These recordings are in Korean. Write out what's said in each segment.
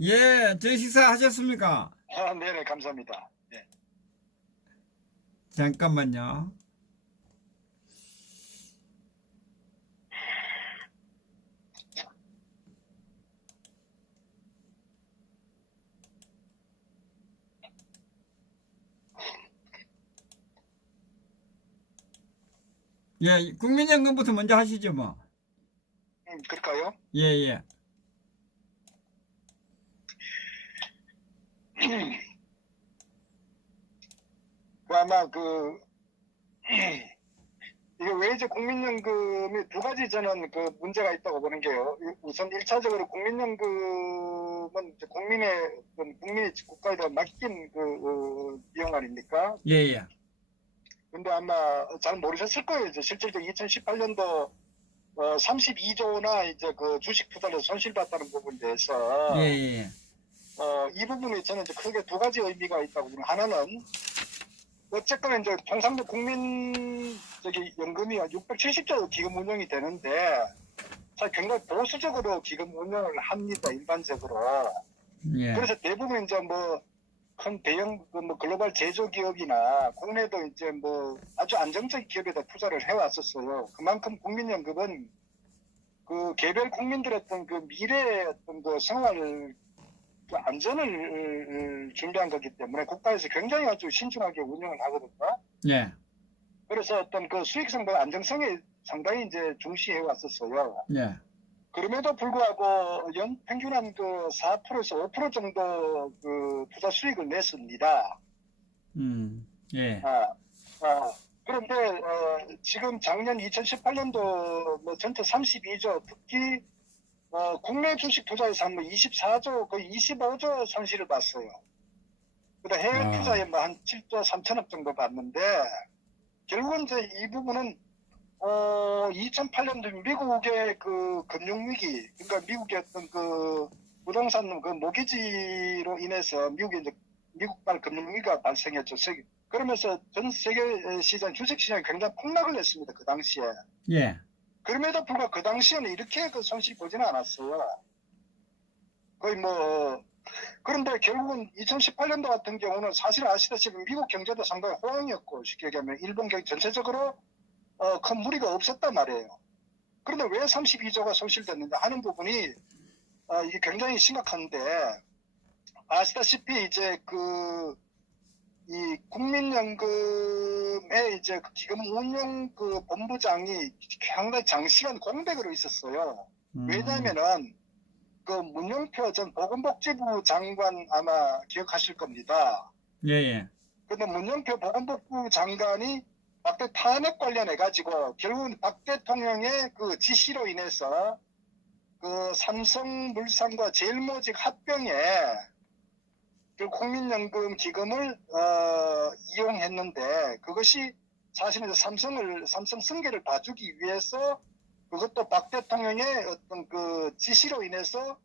예, 저 식사 하셨습니까? 네네, 감사합니다. 네. 잠깐만요. 예, 국민연금부터 먼저 하시죠, 뭐. 그럴까요? 예, 예. 아마 이게 왜 이제 국민연금이 두 가지 저는 문제가 있다고 보는 게요. 우선 1차적으로 국민연금은 이제 국민이 국가에다 맡긴 비용 아닙니까? 예, 예. 근데 아마 잘 모르셨을 거예요. 이제 실질적으로 2018년도 32조나 이제 주식 투자를 손실봤다는 부분에 예, 대해서 예. 이 부분에 저는 이제 크게 두 가지 의미가 있다고 보는 하나는 어쨌거나 이제 통상적 연금이 670조 기금 운영이 되는데 사실 굉장히 보수적으로 기금 운영을 합니다. 일반적으로. 예. 그래서 대부분 이제 뭐 큰 대형 글로벌 제조기업이나 국내도 이제 뭐 아주 안정적 기업에다 투자를 해왔었어요. 그만큼 국민연금은 개별 국민들의 어떤 미래의 어떤 생활 안전을 준비한 거기 때문에 국가에서 굉장히 아주 신중하게 운영을 하거든요. 예. 그래서 어떤 수익성과 안정성에 상당히 이제 중시해 왔었어요. 예. 그럼에도 불구하고 연 평균 한 4%에서 5% 정도 투자 수익을 냈습니다. 예. 아, 그런데 지금 작년 2018년도 뭐 전체 32조, 특히 국내 주식 투자에서 한 24조, 거의 25조 손실을 봤어요. 그다 해외 아, 투자에 뭐 한 7조 3천억 정도 봤는데, 결국은 이제 이 부분은 2008년도 미국의 금융위기, 그러니까 미국의 어떤 부동산 모기지로 인해서 미국발 금융위기가 발생했죠. 그러면서 전 세계 시장, 주식시장이 굉장히 폭락을 했습니다. 그 당시에. 예. 그럼에도 불구하고 그 당시에는 이렇게 손실 보지는 않았어요. 거의 뭐, 그런데 결국은 2018년도 같은 경우는 사실 아시다시피 미국 경제도 상당히 호황이었고, 쉽게 얘기하면 일본 경제 전체적으로 큰 무리가 없었단 말이에요. 그런데 왜 32조가 손실됐는가 하는 부분이 이게 굉장히 심각한데, 아시다시피 이제 이 국민연금의 이제 기금 운용 본부장이 상당히 장시간 공백으로 있었어요. 음, 왜냐면은 문영표 전 보건복지부 장관 아마 기억하실 겁니다. 예, 예. 근데 문영표 보건복지부 장관이 박대 탄핵 관련해 가지고 결국은 박 대통령의 지시로 인해서 삼성물산과 제일모직 합병에 국민연금 기금을 이용했는데 그것이 사실은 삼성 승계를 봐주기 위해서 그것도 박 대통령의 어떤 지시로 인해서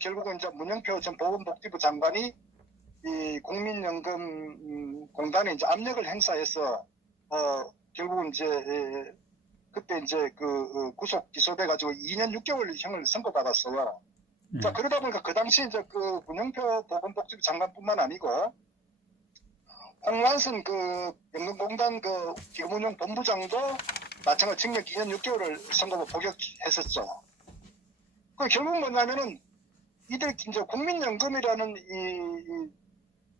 결국은 이제 문영표 전 보건복지부 장관이 이 국민연금 공단에 이제 압력을 행사해서 결국은 이제 그때 이제 구속 기소돼 가지고 2년 6개월 형을 선고받았어요. 자, 예. 그러다 보니까 그 당시 이제 문영표 보건복지부 장관뿐만 아니고 홍완선 연금공단 기금운용 본부장도 마찬가지 징역 2년 6개월을 선고로 복역했었죠. 결국 뭐냐면은 이들 이제 국민연금이라는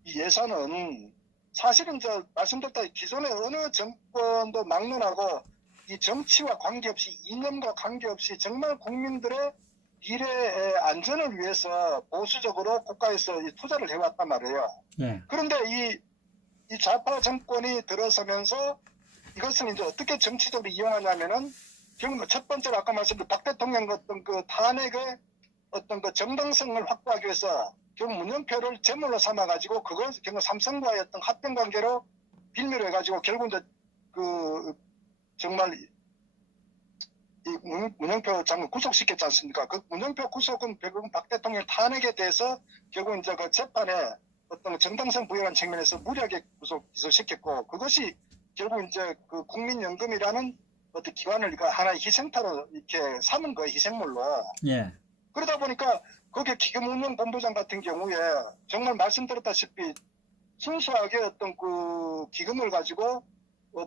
이 예산은 사실은 이제 말씀드렸다시피 기존의 어느 정권도 막론하고 이 정치와 관계없이 이념과 관계없이 정말 국민들의 미래의 안전을 위해서 보수적으로 국가에서 투자를 해왔단 말이에요. 예. 그런데 이 좌파 정권이 들어서면서 이것을 이제 어떻게 정치적으로 이용하냐면은 결국 첫 번째로 아까 말씀드린 박 대통령 어떤 탄핵의 어떤 정당성을 확보하기 위해서 결국 문영표를 제물로 삼아가지고 그걸 결국 삼성과의 어떤 합병 관계로 빌미로 해가지고 결국 이제 정말 이 문영표 장관 구속시켰지 않습니까? 그 문영표 구속은 결국은 박 대통령 탄핵에 대해서 결국 이제 재판에 어떤 정당성 부여한 측면에서 무리하게 기소시켰고 그것이 결국 이제 국민연금이라는 어떤 기관을 하나의 희생타로 이렇게 삼은 거예요. 희생물로. 예. 그러다 보니까 거기에 기금운용본부장 같은 경우에 정말 말씀드렸다시피 순수하게 어떤 그 기금을 가지고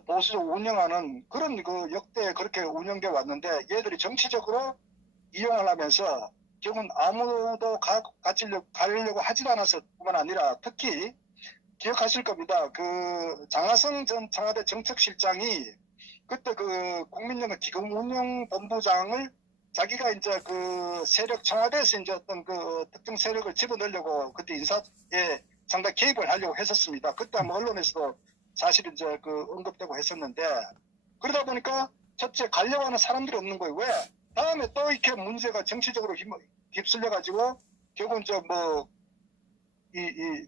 보수적 운영하는 그런 그 역대 그렇게 운영돼 왔는데 얘들이 정치적으로 이용을 하면서 결국은 아무도 가려고 하질 않았을 뿐만 아니라 특히 기억하실 겁니다. 그 장하성 전 청와대 정책실장이 그때 그 국민연금 기금운용본부장을 자기가 이제 그 세력 청와대에서 이제 어떤 그 특정 세력을 집어넣으려고 그때 인사에 상당히 개입을 하려고 했었습니다. 그때 아마 언론에서도 사실 이제 그 언급되고 했었는데 그러다 보니까 첫째 가려고 하는 사람들이 없는 거예요. 왜? 다음에 또 이렇게 문제가 정치적으로 휩쓸려 가지고 결국은 저 뭐 이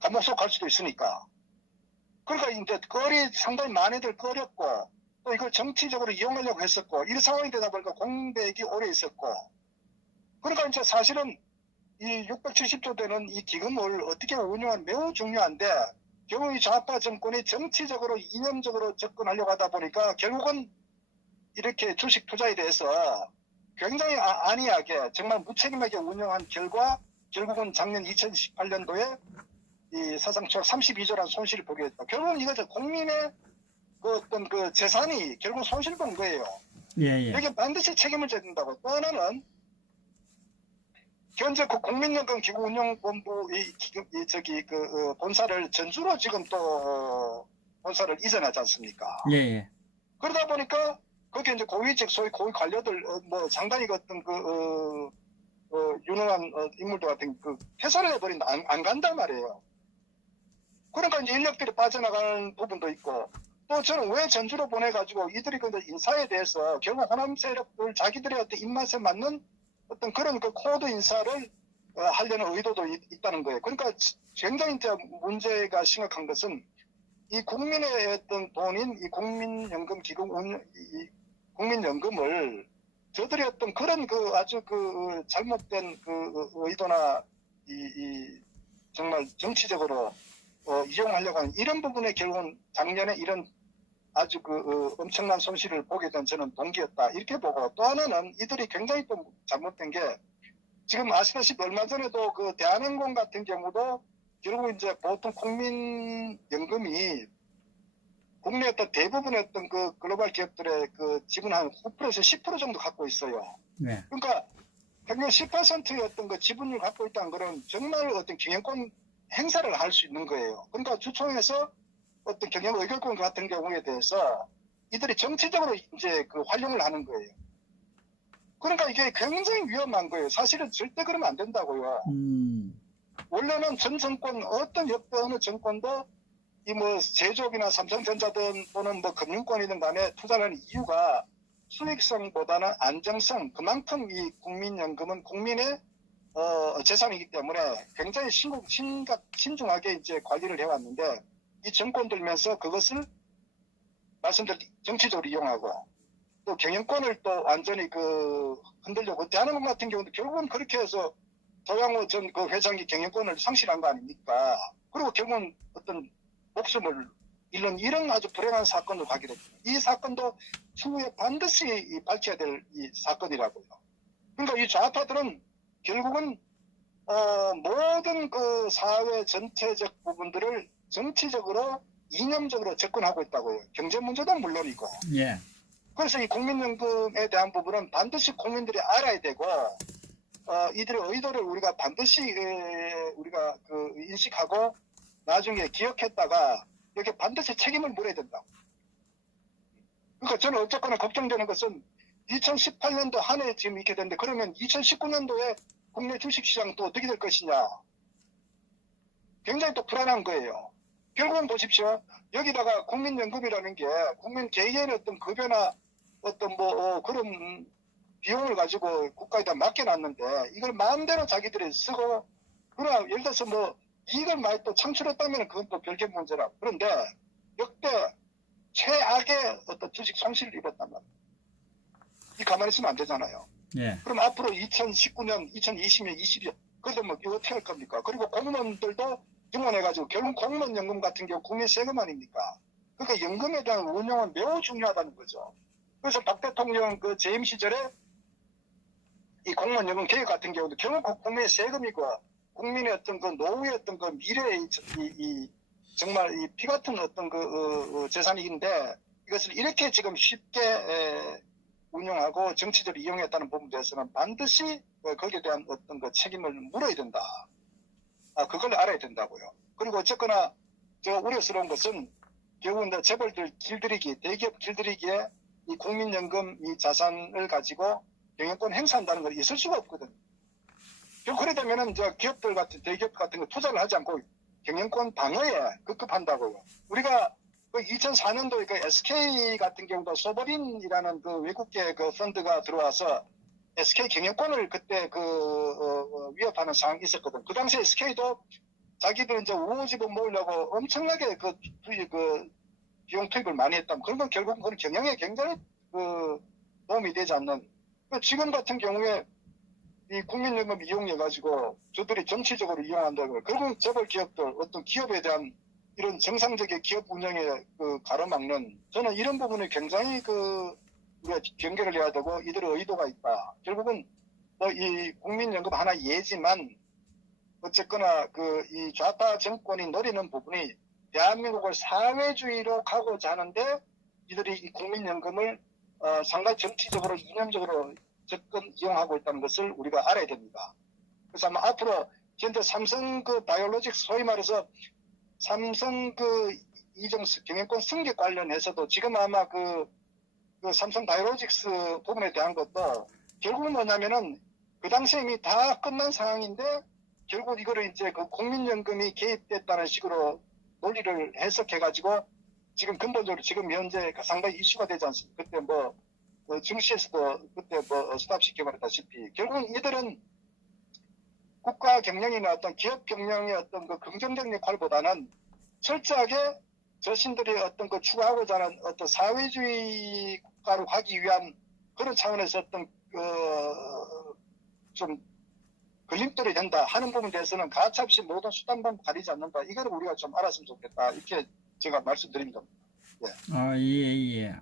감옥 속 갈 수도 있으니까. 그러니까 이제 상당히 많이들 꺼렸고 또 이걸 정치적으로 이용하려고 했었고 이 상황이 되다 보니까 공백이 오래 있었고 그러니까 이제 사실은 이 670조 되는 이 기금을 어떻게 운영하는 매우 중요한데 결국 이 좌파 정권이 정치적으로 이념적으로 접근하려고 하다 보니까 결국은 이렇게 주식 투자에 대해서 굉장히 안이하게 정말 무책임하게 운영한 결과 결국은 작년 2018년도에 이 사상 초과 32조라는 손실을 보게 됐다. 결국은 이것은 국민의 그 어떤 그 재산이 결국 손실 본 거예요. 예. 여기 반드시 책임을 져야 된다고. 또 하나는 현재 그 국민연금기금운용본부 본사를 전주로 지금 또 본사를 이전하지 않습니까? 예. 그러다 보니까 거기에 이제 고위직 소위 고위 관료들 뭐 상당히 어떤 유능한 인물들 같은 그 퇴사를 해버린다 안 간단 말이에요. 그러니까 이제 인력들이 빠져나가는 부분도 있고 또 저는 왜 전주로 보내가지고 이들이 그 인사에 대해서 결국 호남 세력들 자기들의 어떤 입맛에 맞는 어떤 그런 그 코드 인사를 하려는 의도도 있다는 거예요. 그러니까 굉장히 이제 문제가 심각한 것은 이 국민의 어떤 돈인 이 국민연금 국민연금을 저들의 어떤 그런 그 아주 그 잘못된 그 의도나 정말 정치적으로 이용하려고 하는 이런 부분에 결국은 작년에 이런 아주 엄청난 손실을 보게 된 저는 동기였다. 이렇게 보고 또 하나는 이들이 굉장히 또 잘못된 게 지금 아시다시피 얼마 전에도 그 대한항공 같은 경우도 결국 이제 보통 국민연금이 국내 어떤 대부분의 어떤 그 글로벌 기업들의 그 지분 한 9%에서 10% 정도 갖고 있어요. 네. 그러니까 평균 10%의 어떤 그 지분을 갖고 있다는 것은 정말 어떤 경영권 행사를 할 수 있는 거예요. 그러니까 주총에서 어떤 경영 의결권 같은 경우에 대해서 이들이 정치적으로 이제 그 활용을 하는 거예요. 그러니까 이게 굉장히 위험한 거예요. 사실은 절대 그러면 안 된다고요. 원래는 전 정권 어떤 역대 어느 정권도 이 뭐 제조업이나 삼성전자든 또는 뭐 금융권이든 간에 투자를 하는 이유가 수익성보다는 안정성 그만큼 이 국민연금은 국민의 재산이기 때문에 굉장히 신중하게 이제 관리를 해왔는데 이 정권 들면서 그것을 말씀드린 정치적으로 이용하고 또 경영권을 또 완전히 흔들려고 대한항공 같은 경우도 결국은 그렇게 해서 도양호 전 그 회장이 경영권을 상실한 거 아닙니까? 그리고 결국은 어떤 목숨을 잃는 이런 아주 불행한 사건을 가게 됐습니다. 이 사건도 추후에 반드시 밝혀야 될 이 사건이라고요. 그러니까 이 좌파들은 결국은 모든 그 사회 전체적 부분들을 정치적으로 이념적으로 접근하고 있다고요. 경제 문제도 물론이고. 예. 그래서 이 국민연금에 대한 부분은 반드시 국민들이 알아야 되고 이들의 의도를 우리가 반드시 우리가 인식하고 나중에 기억했다가 여기 반드시 책임을 물어야 된다. 그러니까 저는 어쨌거나 걱정되는 것은 2018년도 한 해 지금 이렇게 됐는데 그러면 2019년도에 국내 주식시장 또 어떻게 될 것이냐. 굉장히 또 불안한 거예요. 결국은 보십시오. 여기다가 국민연금이라는 게 국민 개개인의 어떤 급여나 어떤 그런 비용을 가지고 국가에다 맡겨놨는데 이걸 마음대로 자기들이 쓰고 그러나 예를 들어서 이익을 많이 또 창출했다면 그건 또 별개 문제라. 그런데 역대 최악의 어떤 주식 손실을 입었단 말이에요. 이 가만히 있으면 안 되잖아요. 예. 그럼 앞으로 2019년, 2020년, 20년 그래도 이거 어떻게 할 겁니까? 그리고 공무원들도 증원해가지고 결국 공무원연금 같은 경우 국민 세금 아닙니까? 그러니까 연금에 대한 운영은 매우 중요하다는 거죠. 그래서 박 대통령 재임 시절에 이 공무원연금 개혁 같은 경우도 결국 국민의 세금이고 국민의 어떤 그 노후의 어떤 그 미래의 정말 이 피 같은 어떤 그 재산인데 이것을 이렇게 지금 쉽게 운영하고 정치적으로 이용했다는 부분에 대해서는 반드시 거기에 대한 어떤 그 책임을 물어야 된다. 그걸 알아야 된다고요. 그리고 어쨌거나 저 우려스러운 것은 결국 이제 재벌들 길들이기, 대기업 길들이기에 이 국민연금 이 자산을 가지고 경영권 행사한다는 건 있을 수가 없거든. 그래 되면은 이제 기업들 같은 대기업 같은 거 투자를 하지 않고 경영권 방어에 급급한다고요. 우리가 그 2004년도에 그 SK 같은 경우도 소버린이라는 그 외국계 그 펀드가 들어와서 SK 경영권을 그때 위협하는 상황이 있었거든. 그 당시에 SK도 자기들 이제 우호지분 모으려고 엄청나게 그 비용 투입을 많이 했다면 그런 건 결국은 그런 경영에 굉장히 도움이 되지 않는. 지금 같은 경우에 이 국민연금 이용해가지고 저들이 정치적으로 이용한다고 결국 재벌 기업들 어떤 기업에 대한 이런 정상적인 기업 운영에 가로막는 저는 이런 부분을 굉장히 우리가 경계를 해야 되고 이들의 의도가 있다. 결국은 이 국민연금 하나 예지만 어쨌거나 이 좌파 정권이 노리는 부분이 대한민국을 사회주의로 가고자 하는데 이들이 이 국민연금을 상당히 정치적으로 이념적으로 접근 이용하고 있다는 것을 우리가 알아야 됩니다. 그래서 아마 앞으로 현재 삼성 바이오로직스 소위 말해서 삼성 이종 경영권 승계 관련해서도 지금 아마 삼성 바이오로직스 부분에 대한 것도 결국은 뭐냐면은 그 당시에 이미 다 끝난 상황인데 결국 이거를 이제 국민연금이 개입됐다는 식으로 논리를 해석해가지고 지금 근본적으로 지금 현재 상당히 이슈가 되지 않습니까? 그때 증시에서도 그때 스탑시켜버렸다시피 결국은 이들은 국가 경영이나 어떤 기업 경영의 어떤 긍정적 역할보다는 철저하게 자신들이 어떤 추구하고자 하는 어떤 사회주의 국가로 가기 위한 그런 차원에서 어떤 좀 걸림돌이 된다 하는 부분에 대해서는 가차없이 모든 수단만 가리지 않는다. 이거를 우리가 좀 알았으면 좋겠다. 이렇게 제가 말씀드립니다. 예.